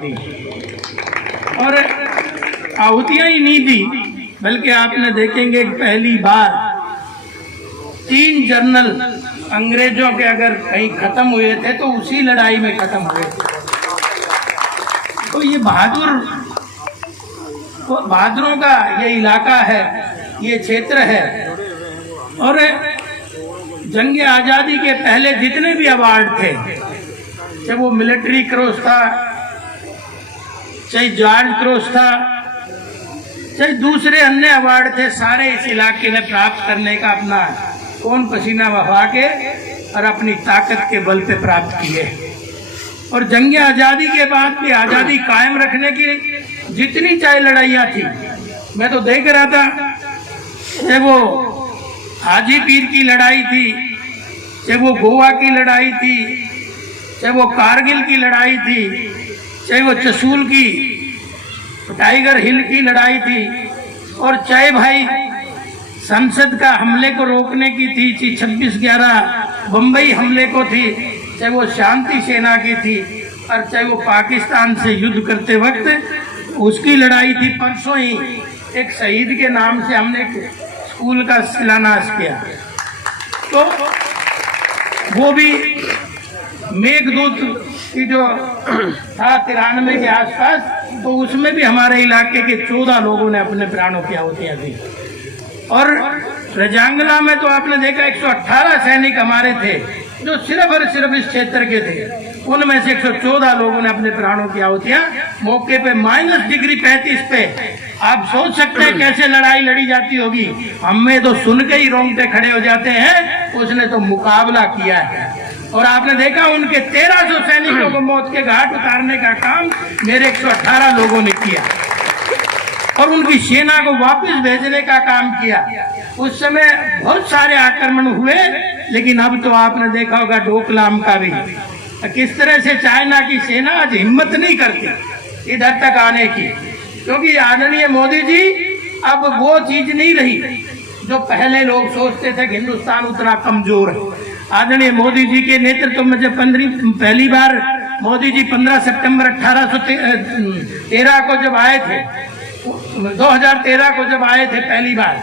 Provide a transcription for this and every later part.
दी और आहुतियां ही नहीं दी, बल्कि आपने देखेंगे पहली बार 3 जनरल अंग्रेजों के अगर कहीं खत्म हुए थे तो उसी लड़ाई में खत्म हुए थे। तो ये बहादुरों का ये इलाका है, ये क्षेत्र है। और जंग आज़ादी के पहले जितने भी अवार्ड थे, चाहे वो मिलिट्री क्रॉस था, चाहे जॉर्ज क्रॉस था, चाहे दूसरे अन्य अवार्ड थे, सारे इस इलाके ने प्राप्त करने का अपना खून पसीना बहा के और अपनी ताकत के बल पे प्राप्त किए। और जंग आज़ादी के बाद भी आज़ादी कायम रखने की जितनी चाहे लड़ाइयाँ थी, मैं तो देख रहा था, चाहे वो हाजी पीर की लड़ाई थी, चाहे वो गोवा की लड़ाई थी, चाहे वो कारगिल की लड़ाई थी, चाहे वो चसूल की टाइगर हिल की लड़ाई थी, और चाहे भाई संसद का हमले को रोकने की थी, 26/11 बम्बई हमले को थी, चाहे वो शांति सेना की थी, और चाहे वो पाकिस्तान से युद्ध करते वक्त उसकी लड़ाई थी। परसों ही एक शहीद के नाम से हमने एक स्कूल का शिलान्यास किया, तो वो भी मेघदूत की जो था 93 के आसपास, तो उसमें भी हमारे इलाके के 14 लोगों ने अपने प्राणों की आहुतियां दी। और रजांगला में तो आपने देखा 118 सैनिक हमारे थे जो सिर्फ और सिर्फ इस क्षेत्र के थे, उनमें से 114 लोगों ने अपने प्राणों की आहुतियां मौके पे -35 पे। आप सोच सकते हैं कैसे लड़ाई लड़ी जाती होगी। हमें तो सुन के ही रोंगटे खड़े हो जाते हैं, उसने तो मुकाबला किया है। और आपने देखा उनके 1300 सैनिकों को मौत के घाट उतारने का काम मेरे 118 लोगों ने किया, और उनकी सेना को वापस भेजने का काम किया। उस समय बहुत सारे आक्रमण हुए, लेकिन अब तो आपने देखा होगा डोकलाम का भी, किस तरह से चाइना की सेना आज हिम्मत नहीं करती इधर तक आने की, क्योंकि आदरणीय मोदी जी अब वो चीज नहीं रही जो पहले लोग सोचते थे कि हिंदुस्तान उतना कमजोर है। आदरणीय मोदी जी के नेतृत्व में जब पहली बार मोदी जी 15 सितंबर 1813 को जब आए थे, 2013 को जब आए थे पहली बार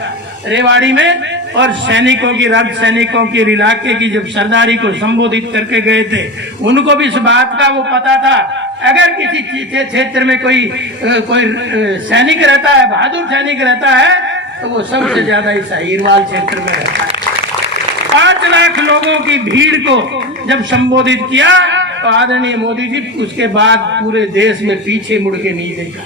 रेवाड़ी में, और सैनिकों की सैनिकों के इलाके की जब सरदारी को संबोधित करके गए थे, उनको भी इस बात का वो पता था, अगर किसी क्षेत्र में कोई सैनिक रहता है, बहादुर सैनिक रहता है, तो वो सबसे ज्यादा इस अहिरवाल क्षेत्र में रहता है। 5 लाख लोगों की भीड़ को जब संबोधित किया, तो आदरणीय मोदी जी उसके बाद पूरे देश में पीछे मुड़ के नहीं देखा।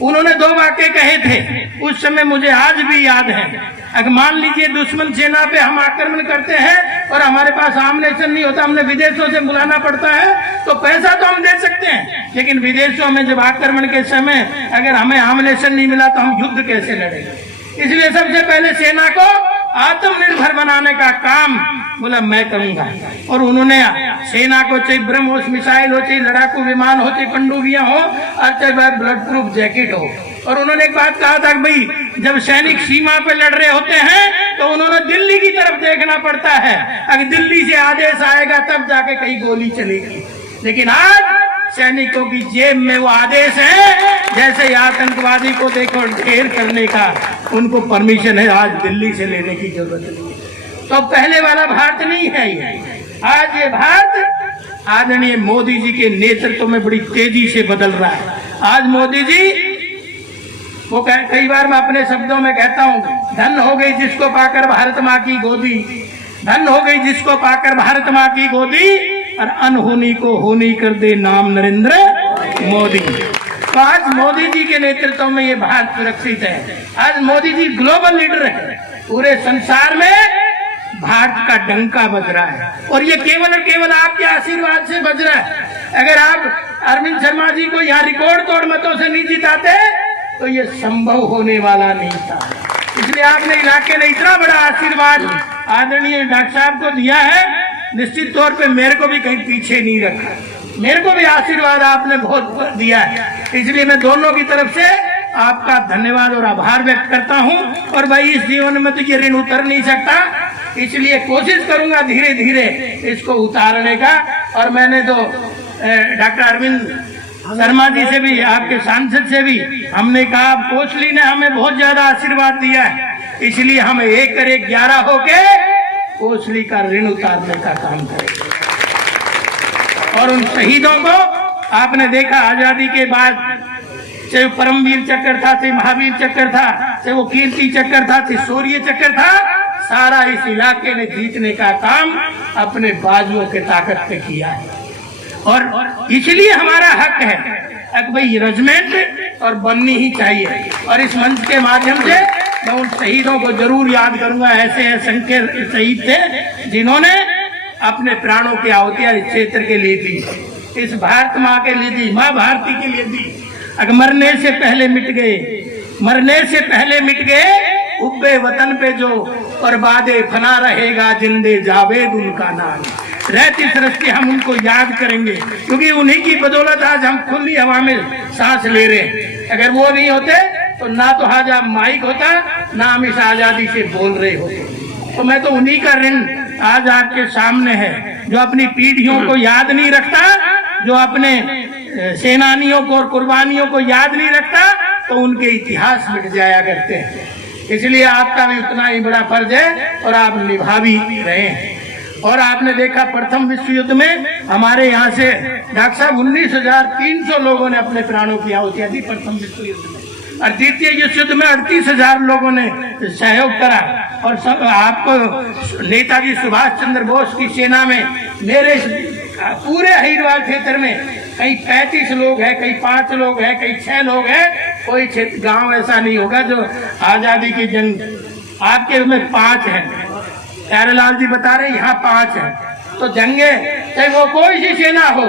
उन्होंने 2 वाक्य कहे थे, उस समय मुझे आज भी याद है। अगर मान लीजिए दुश्मन सेना पे हम आक्रमण करते हैं और हमारे पास आमनेशन नहीं होता, हमने विदेशों से बुलाना पड़ता है, तो पैसा तो हम दे सकते हैं, लेकिन विदेशों में जब आक्रमण के समय अगर हमें आमनेशन नहीं मिला तो हम युद्ध कैसे लड़ेंगे। इसलिए सबसे पहले सेना को आत्मनिर्भर बनाने का काम बोला मैं करूंगा। और उन्होंने सेना को चाहे ब्रह्मोस मिसाइल हो, चाहे लड़ाकू विमान हो, चाहे पनडुब्बियां हो, और चाहे ब्लड प्रूफ जैकेट हो। और उन्होंने एक बात कहा था कि भाई जब सैनिक सीमा पे लड़ रहे होते हैं तो उन्होंने दिल्ली की तरफ देखना पड़ता है, अगर दिल्ली से आदेश आएगा तब जाके कहीं गोली चलेगी। लेकिन आज सैनिकों की जेब में वो आदेश है, जैसे आतंकवादी को देखो ढेर करने का उनको परमिशन है, आज दिल्ली से लेने की जरूरत नहीं। तो पहले वाला भारत नहीं है ये। आज ये भारत आदरणीय मोदी जी के नेतृत्व में बड़ी तेजी से बदल रहा है। आज मोदी जी वो कई बार मैं अपने शब्दों में कहता हूँ, धन हो गई जिसको पाकर भारत माँ की गोदी, धन हो गई जिसको पाकर भारत माँ की गोदी, और अनहोनी को होनी कर दे नाम नरेंद्र मोदी। तो आज मोदी जी के नेतृत्व में ये भारत सुरक्षित है। आज मोदी जी ग्लोबल लीडर है, पूरे संसार में भारत का डंका बज रहा है, और ये केवल और केवल आपके आशीर्वाद से बज रहा है। अगर आप अरविंद शर्मा जी को यहाँ रिकॉर्ड तोड़ मतों से नहीं जिताते तो ये संभव होने वाला नहीं था। इसलिए आपने इलाके ने इतना बड़ा आशीर्वाद आदरणीय डॉक्टर साहब को दिया है, निश्चित तौर पे मेरे को भी कहीं पीछे नहीं रखा, मेरे को भी आशीर्वाद आपने बहुत दिया है। इसलिए मैं दोनों की तरफ से आपका धन्यवाद और आभार व्यक्त करता हूं। और भाई इस जीवन में तो ये ऋण उतर नहीं सकता, इसलिए कोशिश करूंगा धीरे धीरे इसको उतारने का। और मैंने तो डॉक्टर अरविंद शर्मा जी से भी, आपके सांसद से भी हमने कहा, कोसली ने हमें बहुत ज्यादा आशीर्वाद दिया है, इसलिए हम 1/11 होके कोसली का ऋण उतारने का काम करेंगे। और उन शहीदों को आपने देखा, आजादी के बाद चाहे परमवीर चक्र था, चाहे महावीर चक्र था, चाहे वो कीर्ति चक्र था, चाहे शौर्य चक्र था, सारा इस इलाके ने जीतने का काम अपने बाजुओं के ताकत पे किया है। और इसलिए हमारा हक है कि भाई रेजिमेंट और बननी ही चाहिए। और इस मंच के माध्यम से मैं उन शहीदों को जरूर याद करूंगा। ऐसे असंख्य शहीद थे जिन्होंने अपने प्राणों की आहुतियां इस क्षेत्र के लिए दी, इस भारत माँ के लिए दी, माँ भारती के लिए दी। अगर मरने से पहले मिट गए, मरने से पहले मिट गए, उब्बे वतन पे जो और बादे फना रहेगा, जिंदे जावेद उनका नाम। रहती सृष्टि हम उनको याद करेंगे, क्योंकि उन्हीं की बदौलत आज हम खुली हवा में सांस ले रहे हैं। अगर वो नहीं होते तो ना तो आज आप माइक होता, ना हम इस आजादी से बोल रहे होते। तो मैं तो उन्हीं का ऋण आज आपके सामने है, जो अपनी पीढ़ियों को याद नहीं रखता, जो अपने सेनानियों को और कुर्बानियों को याद नहीं रखता, तो उनके इतिहास मिट जाया करते हैं। इसलिए आपका भी उतना ही बड़ा फर्ज है और आप निभा भी रहे हैं। और आपने देखा प्रथम विश्व युद्ध में हमारे यहाँ से डॉक्टर साहब 19,300 लोगों ने अपने प्राणों की आहुतियां दी प्रथम विश्व युद्ध में, और द्वितीय विश्व युद्ध में 38,000 लोगों ने सहयोग करा। और सब आपको नेताजी सुभाष चंद्र बोस की सेना में, मेरे पूरे हरिद्वार क्षेत्र में कहीं 35 लोग हैं, कहीं 5 लोग हैं, कहीं 6 लोग हैं। कोई गांव ऐसा नहीं होगा जो आजादी की जंग, आपके में 5 हैं। प्यारेलाल जी बता रहे यहाँ 5 हैं। तो जंगे चाहे वो कोई सी सेना हो,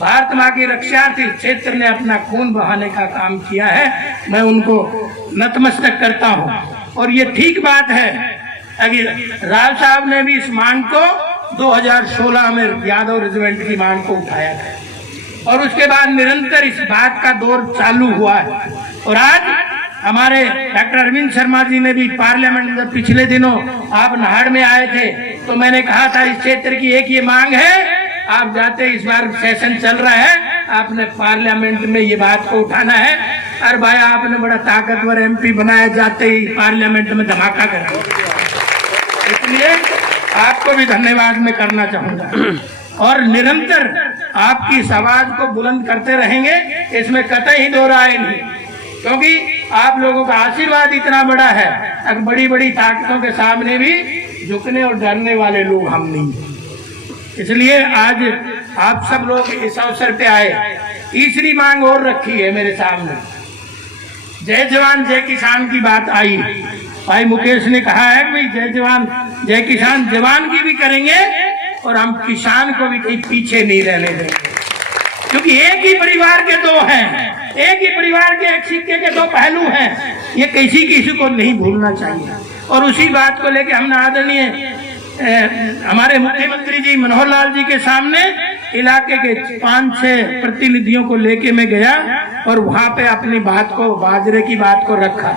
भारत माँ की रक्षार्थी क्षेत्र ने अपना खून बहाने का काम किया है। मैं उनको नतमस्तक करता हूँ। और ये ठीक बात है, अगर राव साहब ने भी इस मांग को 2016 में यादव रेजिमेंट की मांग को उठाया था, और उसके बाद निरंतर इस बात का दौर चालू हुआ है। और आज हमारे डॉक्टर अरविंद शर्मा जी ने भी पार्लियामेंट में, पिछले दिनों आप नाहड़ में आए थे, तो मैंने कहा था इस क्षेत्र की एक ये मांग है, आप जाते, इस बार सेशन चल रहा है, आपने पार्लियामेंट में ये बात को उठाना है। अरे भाई आपने बड़ा ताकतवर एमपी बनाया, जाते ही पार्लियामेंट में धमाका कर दिया। इसलिए आपको भी धन्यवाद मैं करना चाहूंगा। और निरंतर आपकी इस आवाज को बुलंद करते रहेंगे, इसमें कतई दो राय नहीं, क्योंकि आप लोगों का आशीर्वाद इतना बड़ा है। अब बड़ी बड़ी ताकतों के सामने भी झुकने और डरने वाले लोग हम नहीं। इसलिए आज आप सब लोग इस अवसर पे आए। तीसरी मांग और रखी है मेरे सामने, जय जवान जय किसान की बात आई। भाई मुकेश ने कहा है कि जय जवान जय किसान, जवान की भी करेंगे और हम किसान को भी कहीं पीछे नहीं रहने देंगे, क्योंकि एक ही परिवार के दो हैं, एक ही परिवार के एक सिक्के के दो पहलू हैं। ये किसी को नहीं भूलना चाहिए। और उसी बात को लेकर हमने आदरणीय हमारे मुख्यमंत्री जी मनोहर लाल जी के सामने इलाके के 5-6 प्रतिनिधियों को लेके मैं गया और वहां पे अपनी बात को, बाजरे की बात को रखा।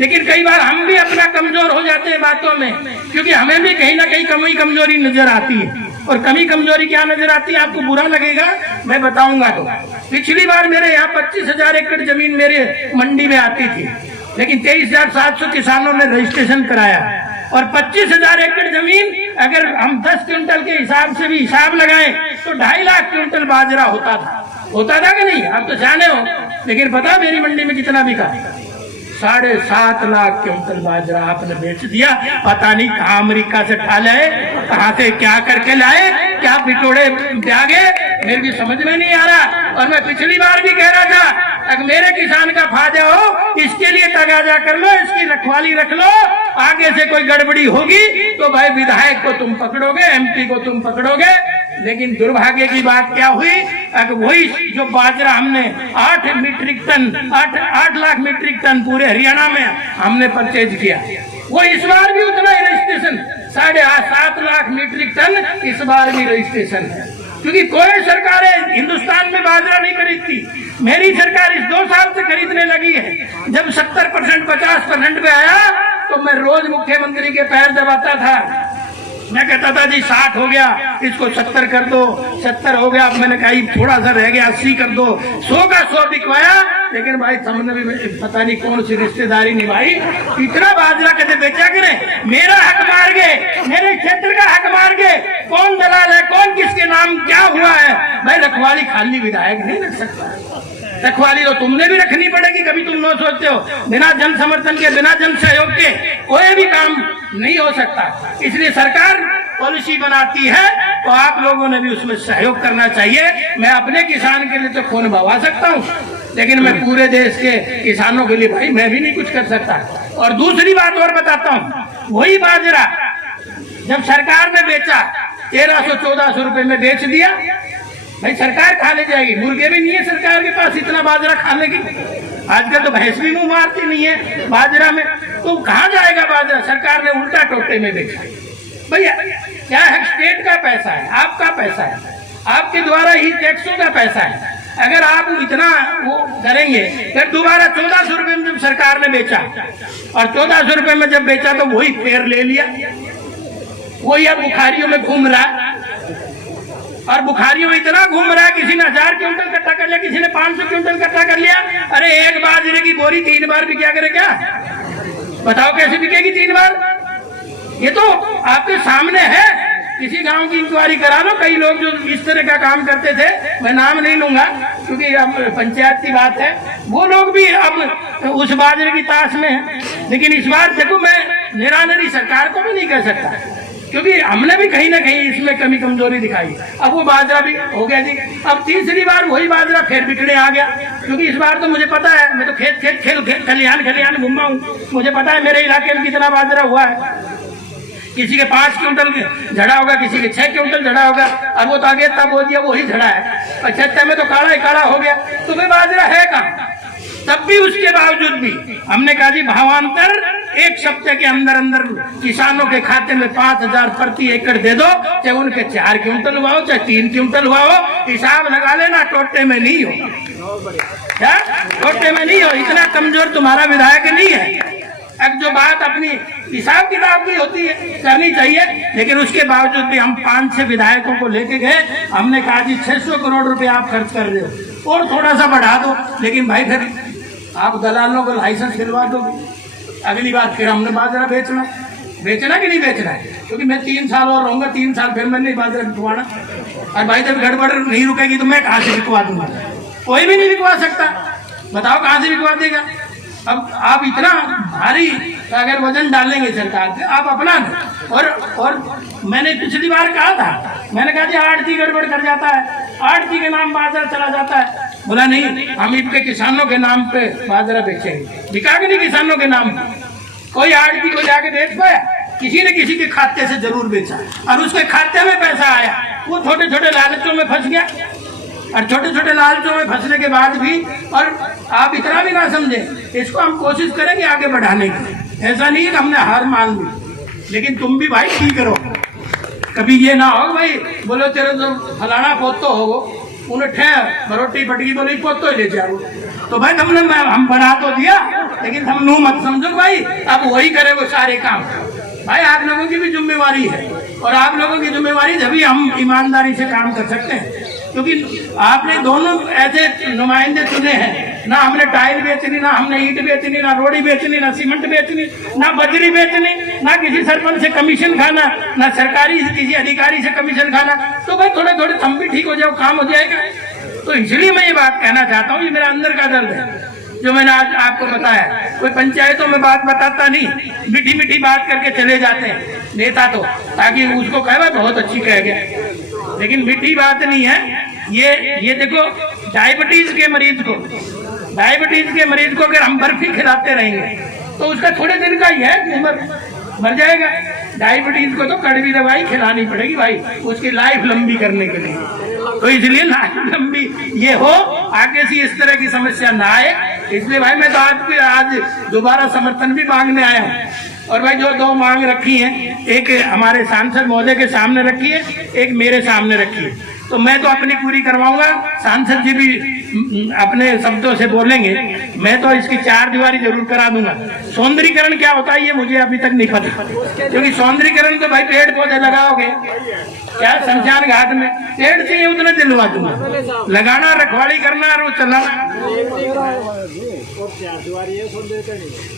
लेकिन कई बार हम भी अपना कमजोर हो जाते हैं बातों में, क्योंकि हमें भी कहीं ना कहीं कमी कमजोरी नजर आती है। और कमी कमजोरी क्या नजर आती है, आपको बुरा लगेगा, मैं बताऊंगा। तो पिछली बार मेरे यहाँ 25,000 एकड़ जमीन मेरे मंडी में आती थी, लेकिन 23,700 किसानों ने रजिस्ट्रेशन कराया। और 25,000 एकड़ जमीन अगर हम 10 क्विंटल के हिसाब से भी हिसाब लगाएं तो 2.5 लाख क्विंटल बाजरा होता था कि नहीं, आप तो जाने हो। लेकिन पता मेरी मंडी में कितना बिका? 7.5 लाख क्विंटल बाजरा आपने बेच दिया। पता नहीं कहाँ अमेरिका से ठा लाए, कहाँ से क्या करके लाए, क्या बिटोड़े त्यागे, मेरे भी समझ में नहीं आ रहा। और मैं पिछली बार भी कह रहा था, अगर मेरे किसान का फायदा हो, इसके लिए तगाजा कर लो, इसकी रखवाली रख लो। आगे से कोई गड़बड़ी होगी तो भाई विधायक को तुम पकड़ोगे, एमपी को तुम पकड़ोगे। लेकिन दुर्भाग्य की बात क्या हुई, अगर वही जो बाजरा हमने 8 लाख मीट्रिक टन पूरे हरियाणा में हमने परचेज किया, वो इस बार भी उतना ही रजिस्ट्रेशन 7.5 लाख मीट्रिक टन इस बार भी रजिस्ट्रेशन है। क्योंकि कोई सरकारें हिंदुस्तान में बाजरा नहीं खरीदती। मेरी सरकार इस 2 साल से खरीदने लगी है। जब 70% 50% पे आया तो मैं रोज मुख्यमंत्री के पैर दबाता था मैं कहता था जी 60 हो गया, इसको 70 कर दो, 70 हो गया, अब मैंने कहा थोड़ा सा रह गया 80 कर दो, 100 का 100 बिकवाया। लेकिन भाई हमने भी पता नहीं कौन सी रिश्तेदारी निभाई, इतना बाजरा कहते बेचा करे, मेरा हक मार गए, मेरे क्षेत्र का हक मार गए। कौन दलाल है, कौन किसके नाम क्या हुआ है? भाई रखवाली खाली विधायक नहीं रख सकता, रखवाली तो तुमने भी रखनी पड़ेगी। कभी तुम न सोचते हो बिना जन समर्थन के, बिना जन सहयोग के कोई भी काम नहीं हो सकता। इसलिए सरकार पॉलिसी बनाती है तो आप लोगों ने भी उसमें सहयोग करना चाहिए। मैं अपने किसान के लिए तो खून बहा सकता हूँ, लेकिन मैं पूरे देश के किसानों के लिए भाई मैं भी नहीं कुछ कर सकता। और दूसरी बात और बताता हूँ, वही बाजरा जब सरकार ने बेचा 1300-1400 रुपए में बेच दिया, भाई सरकार खा ले जाएगी, मुर्गे भी नहीं है सरकार के पास इतना बाजरा खाने की। आजकल तो भैंस भी मुंह मारती नहीं है बाजरा में, तो कहाँ जाएगा बाजरा? सरकार ने उल्टा टोटे में बेचा। भैया क्या है, स्टेट का पैसा है, आपका पैसा है, आपके द्वारा ही टैक्सों का पैसा है। अगर आप इतना वो करेंगे, फिर दोबारा 1400 रुपए में जब सरकार ने बेचा, और 1400 रुपए में जब बेचा तो वही फेर ले लिया, वही अब बुखारियों में घूम रहा, और बुखारियों में इतना घूम रहा है, किसी ने 1000 क्विंटल इकट्ठा कर लिया, किसी ने 500 क्विंटल इकट्ठा कर लिया। अरे एक बाजरे की बोरी 3 बार भी क्या करे? क्या बताओ कैसे बिकेगी 3 बार? ये तो आपके सामने है। किसी गांव की इंक्वायरी करा लो, कई लोग जो इस तरह का काम करते थे, मैं नाम नहीं लूंगा क्योंकि अब पंचायत की बात है, वो लोग भी अब उस बाजरे की ताश में है। लेकिन इस बार देखो, मैं निरानरी सरकार को भी नहीं कह सकता, क्योंकि हमने भी कहीं ना कहीं इसमें कमी कमजोरी दिखाई। अब वो बाजरा भी हो गया जी, अब तीसरी बार वही बाजरा फिर बिकने आ गया। क्योंकि इस बार तो मुझे पता है, मैं तो खेत खलिहान घूमा हूँ, मुझे पता है मेरे इलाके में कितना बाजरा हुआ है। किसी के 5 क्विंटल झड़ा होगा, किसी के 6 क्विंटल झड़ा होगा, और वो तो आगे तब हो दिया वही झड़ा है, और 76 में तो काला ही काला हो गया। तो वे बाजरा है कहाँ? तब भी उसके बावजूद भी हमने कहा जी भावांतर 1 सप्ताह के अंदर अंदर किसानों के खाते में 5000 प्रति एकड़ दे दो, चाहे उनके 4 क्विंटल हुआ हो, चाहे 3 क्विंटल हुआ हो, हिसाब लगा लेना, टोटे में नहीं हो। क्या टोटे में नहीं हो? इतना कमजोर तुम्हारा विधायक नहीं है। अब जो बात अपनी हिसाब किताब की होती है करनी चाहिए, लेकिन उसके बावजूद भी हम 5-6 विधायकों को लेके गए, हमने कहा जी 600 करोड़ रुपए आप खर्च कर रहे हो और थोड़ा सा बढ़ा दो, लेकिन भाई फिर आप दलालों को लाइसेंस दिलवा दो। अगली बार फिर हमने बाजरा बेचना कि नहीं बेचना है, क्योंकि मैं 3 साल और रहूंगा, 3 साल फिर मैंने बाजरा बिकवाना। और भाई जब गड़बड़ नहीं रुकेगी तो मैं कहाँ से बिकवा दूंगा? कोई भी नहीं बिकवा सकता, बताओ कहाँ से बिकवा देगा? अब आप इतना भारी अगर वजन डालेंगे सरकार पे, आप अपना दें। और मैंने पिछली बार कहा था, मैंने कहा जी आड़ती गड़बड़ कर जाता है, आड़ती के नाम बाजरा चला जाता है। बोला नहीं, हम इनके किसानों के नाम पे बाजरा बेचेंगे। बिका के नहीं किसानों के नाम पे, कोई आड़ती को जाके बेच पाया? किसी ने किसी के खाते से जरूर बेचा, और उसके खाते में पैसा आया, वो छोटे छोटे लालचों में फंस गया। और छोटे छोटे लालचों में फंसने के बाद भी, और आप इतना भी ना समझे, इसको हम कोशिश करेंगे आगे बढ़ाने की। ऐसा नहीं है कि हमने हार मान ली, लेकिन तुम भी भाई ठीक करो। कभी ये ना हो भाई बोलो तेरे तो फलाना पोतो हो, उन्हें ठहर रोटी पटकी बोली पोतो ले जाओ, तो भाई तुमने हम बना तो दिया, लेकिन तुम नू मत समझो भाई अब वही करे वो सारे काम। भाई आप लोगों की भी जिम्मेवारी है, और आप लोगों की जिम्मेवारी जब हम ईमानदारी से काम कर सकते हैं, क्योंकि आपने दोनों ऐसे नुमाइंदे चुने हैं, ना हमने टाइल बेचनी, ना हमने ईंट बेचनी, ना रोड़ी बेचनी, ना सीमेंट बेचनी, ना बजरी बेचनी, ना किसी सरपंच से कमीशन खाना, ना सरकारी किसी अधिकारी से कमीशन खाना। तो भाई थोड़े थोड़े हम भी ठीक हो जाओ, काम हो जाएगा। तो इसलिए मैं ये बात कहना चाहता हूँ, ये मेरा अंदर का दर्द है जो मैंने आज आपको बताया। कोई पंचायतों में बात बताता नहीं, मीठी मीठी बात करके चले जाते हैं नेता, तो ताकि उसको कहे भाई बहुत अच्छी कह गया, लेकिन मीठी बात नहीं है। ये देखो, डायबिटीज के मरीज को अगर हम बर्फी खिलाते रहेंगे तो उसका थोड़े दिन का ही है, मर जाएगा। डायबिटीज को तो कड़वी दवाई खिलानी पड़ेगी भाई, उसकी लाइफ लंबी करने के लिए। तो इसलिए लाइफ लंबी ये हो, आगे से इस तरह की समस्या ना आए। इसलिए भाई मैं तो आपके आज दोबारा समर्थन भी मांगने आया हूँ। और भाई जो 2 मांग रखी हैं, एक हमारे सांसद महोदय के सामने रखी है, एक मेरे सामने रखी है। तो मैं तो अपनी पूरी करवाऊंगा, सांसद जी भी अपने शब्दों से बोलेंगे। मैं तो इसकी 4 दीवारी जरूर करा दूंगा। सौंदर्यीकरण क्या होता है ये मुझे अभी तक नहीं पता, क्योंकि सौंदर्यीकरण तो भाई पेड़ पौधे लगाओगे क्या, शमशान घाट में पेड़ चाहिए उतने दिलवा दूंगा, लगाना, रखवाली करना और वो चलाना,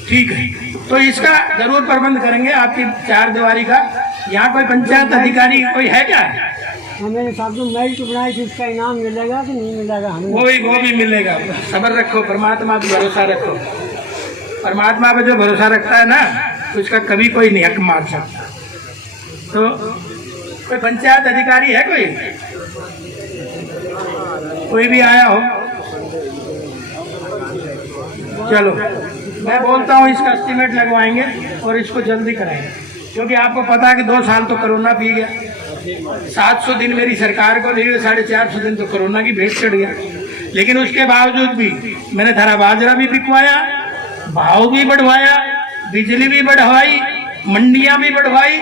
ठीक है। तो इसका जरूर प्रबंध करेंगे आपकी 4 दीवारी का। यहाँ कोई पंचायत अधिकारी कोई है क्या? हमें साहब जो मेरिट बनाई थी उसका इनाम मिलेगा कि नहीं मिलेगा? हमें वो भी मिलेगा। सब्र रखो, परमात्मा पे भरोसा रखो। परमात्मा पे जो भरोसा रखता है ना उसका कभी कोई नहीं हक मार सकता। तो कोई पंचायत अधिकारी है कोई भी आया हो? चलो मैं बोलता हूँ इसका एस्टीमेट लगवाएंगे और इसको जल्दी कराएंगे, क्योंकि आपको पता है कि 2 साल तो कोरोना पी गया, 700 दिन मेरी सरकार को नहीं हुए, 450 दिन तो कोरोना की भेंट चढ़ गया। लेकिन उसके बावजूद भी मैंने धरा बाजरा भी बिकवाया, भाव भी बढ़वाया, बिजली भी बढ़वाई, मंडियां भी बढ़वाई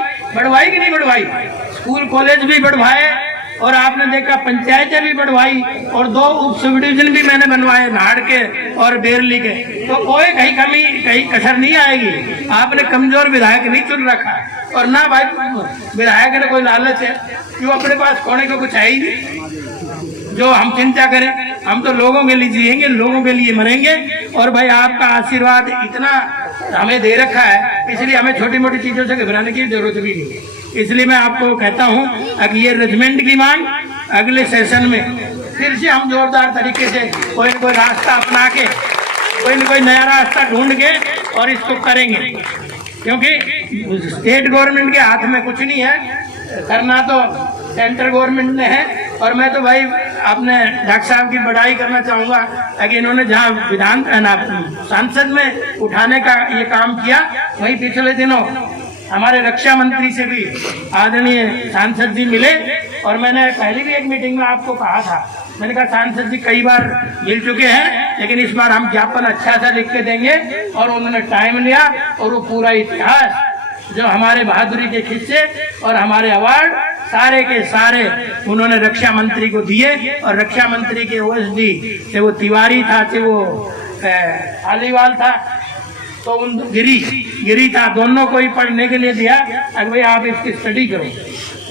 कि नहीं बढ़वाई, स्कूल कॉलेज भी बढ़वाए, और आपने देखा पंचायतें भी बढ़वाई, और 2 उप सब डिवीजन भी मैंने बनवाए, नाड़ के और बेरली के। तो कोई कहीं कमी, कहीं कसर नहीं आएगी। आपने कमजोर विधायक नहीं चुन रखा, और ना भाई विधायक ने कोई लालच है, क्यों अपने पास खोने को कुछ है ही नहीं जो हम चिंता करें। हम तो लोगों के लिए जिएंगे, लोगों के लिए मरेंगे, और भाई आपका आशीर्वाद इतना हमें दे रखा है, इसलिए हमें छोटी मोटी चीजों से घबराने की जरूरत भी नहीं। इसलिए मैं आपको कहता हूं अगर ये रेजिमेंट की मांग अगले सेशन में फिर से हम जोरदार तरीके से कोई न कोई रास्ता अपना के, कोई न कोई नया रास्ता ढूंढ के और इसको करेंगे, क्योंकि स्टेट गवर्नमेंट के हाथ में कुछ नहीं है, करना तो सेंट्रल गवर्नमेंट ने है। और मैं तो भाई अपने डॉक्टर साहब की बड़ाई करना चाहूंगा कि इन्होंने जहाँ विधान सांसद में उठाने का ये काम किया, वही पिछले दिनों हमारे रक्षा मंत्री से भी आदरणीय सांसद जी मिले, और मैंने पहले भी एक मीटिंग में आपको कहा था, मैंने कहा सांसद जी कई बार मिल चुके हैं, लेकिन इस बार हम ज्ञापन अच्छा सा लिख के देंगे। और उन्होंने टाइम लिया और वो पूरा इतिहास जो हमारे बहादुरी के किस्से और हमारे अवार्ड सारे के सारे उन्होंने रक्षा मंत्री को दिए। और रक्षा मंत्री के ओएसडी से वो तिवारी था, से वो आलीवाल था, तो उन गिरी था, दोनों को ही पढ़ने के लिए दिया। अगर भाई आप इसकी स्टडी करो,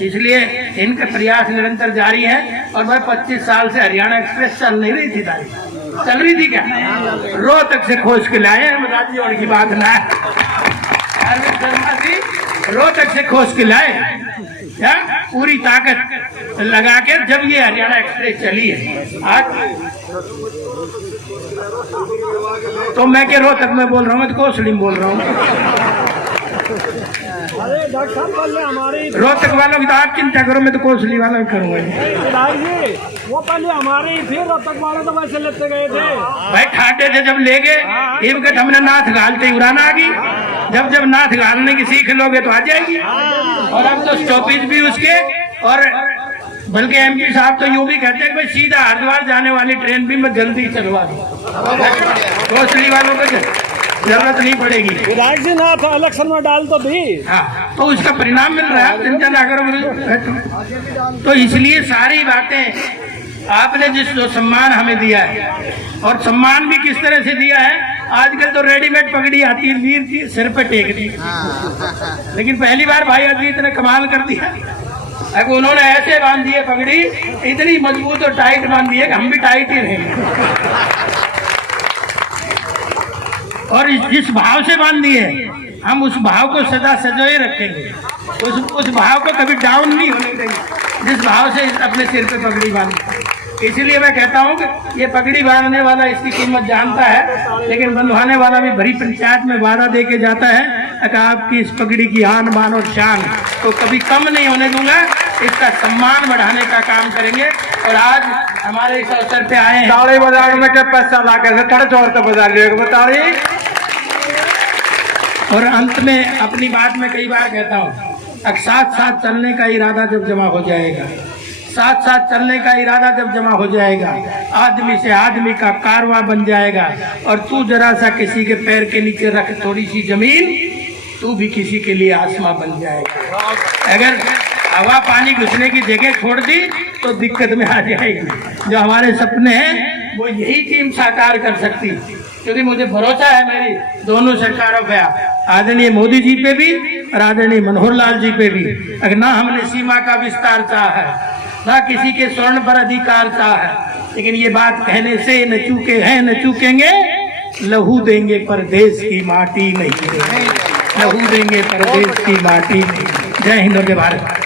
इसलिए इनके प्रयास निरंतर जारी है। और भाई 25 साल से हरियाणा एक्सप्रेस चल नहीं रही थी, चल रही थी क्या? रोहतक से खोज के लाए हम, राज्यों की बात ना है, शर्मा जी रोहतक से खोज के लाए क्या, पूरी ताकत लगा के, जब ये हरियाणा एक्सप्रेस चली है आज। तो मैं क्या रोहतक में बोल रहा हूँ, मैं तो कोसली में बोल रहा हूँ। अरे डॉक्टर साहब पहले हमारी रोहतक वालों की तो आप चिंता करो, मैं तो कोसली वाला भी करूँगा। वो पहले हमारी, फिर रोहतक वाले तो वैसे लेते गए थे भाई, ठाटे से जब ले गए एक वक्त हमने नाथ घालते उड़ाना आ गई, जब नाथ घालने की सीख लोगे तो आ जाएगी। और अब तो स्टॉपेज भी उसके, और बल्कि एमपी साहब तो यूं भी कहते हैं कि भाई सीधा हरिद्वार जाने वाली ट्रेन भी मैं जल्दी चलवा दूं, कोसली वालों को जरूरत नहीं पड़ेगी। विधायक जी ना था इलेक्शन में डाल तो दी, हाँ, तो उसका परिणाम मिल रहा है, चिंता ना करो। तो इसलिए सारी बातें आपने जो सम्मान हमें दिया है, और सम्मान भी किस तरह से दिया है, आजकल तो रेडीमेड पगड़ी आती है, वीर जी सिर पे टेक दी, लेकिन पहली बार भाई अजीत ने कमाल कर दिया। अगर उन्होंने ऐसे बांध दिए पगड़ी, इतनी मजबूत और टाइट बांध दिए कि हम भी टाइट ही रहेंगे। और जिस भाव से बांध दिए, हम उस भाव को सदा सजोए रखेंगे, उस भाव को कभी डाउन नहीं होने देंगे, जिस भाव से अपने सिर पे पगड़ी बांधी। इसलिए मैं कहता हूँ कि ये पगड़ी बांधने वाला इसकी कीमत जानता है, लेकिन बंधवाने वाला भी भरी पंचायत में वादा दे के जाता है कि आपकी इस पगड़ी की आन बान और शान तो कभी कम नहीं होने दूंगा, इसका सम्मान बढ़ाने का काम करेंगे। और आज हमारे इस अवसर पे आए हैं, ताड़ी बाजार में क्या पैसा ला के तड़े चौड़ तो बजा लिएगा बताड़ी। और अंत में अपनी बात में कई बार कहता हूँ, साथ साथ चलने का इरादा जब जमा हो जाएगा, साथ साथ चलने का इरादा जब जमा हो जाएगा, आदमी से आदमी का कारवां बन जाएगा। और तू जरा सा किसी के पैर के नीचे रख थोड़ी सी जमीन, तू भी किसी के लिए आसमां बन जाएगा। अगर हवा पानी घुसने की जगह छोड़ दी तो दिक्कत में आ जाएगी। जो हमारे सपने हैं वो यही टीम साकार कर सकती, क्योंकि मुझे भरोसा है मेरी दोनों सरकारों पे, आदरणीय मोदी जी पे भी और आदरणीय मनोहर लाल जी पे भी। अगर ना हमने सीमा का विस्तार चाहा है, ना किसी के स्वर्ण पर अधिकार चाहा है, लेकिन ये बात कहने से न चूके हैं न चूकेंगे, लहू देंगे पर देश की माटी नहीं देंगे, लहू देंगे पर देश की माटी नहीं। जय हिंद और जय भारत।